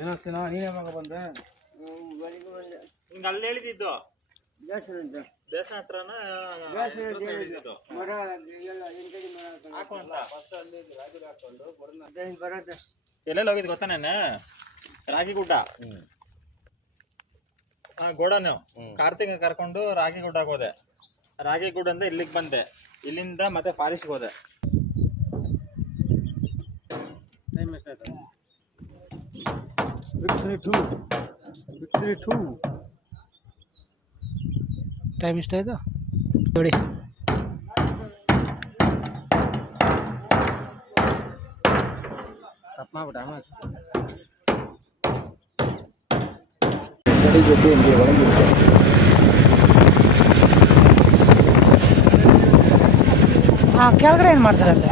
ಏನಾಗ್ತೀನ ನೀನ್ ಯಾವಾಗ ಬಂದೆ? ನಿಂಗೆ ಅಲ್ಲಿ ಹೇಳಿದ್ದು ದೇವಸ್ಥಾನ ಹತ್ರನ ಎಲ್ಲೆಲ್ಲಿ ಹೋಗಿದ್ ಗೊತ್ತಾ ನಾನು? ರಾಗಿಗುಡ್ಡ ಗೋಡನು ಕಾರ್ತಿಕ್ ಕರ್ಕೊಂಡು ರಾಗಿಗುಡ್ಡಕ್ಕೆ ಹೋದೆ. ರಾಗಿಗುಡ್ಡದಿಂದ ಇಲ್ಲಿಗೆ ಬಂದೆ. ಇಲ್ಲಿಂದ ಮತ್ತೆ ಫಾರೆಸ್ಟ್ಗೆ ಹೋದೆ. ಟೈಮ್ ಎಷ್ಟಾಯ್ತು? ವಿಕ್ಟರಿ 2 ಟೈಮ್ ಎಷ್ಟಾಯ್ತು ನೋಡಿ. ತಪ್ಪು ಮಾಡ್ಬಿಟ್ಟ ಕೆಳಗಡೆ ಏನು ಮಾಡ್ತಾರಲ್ಲ?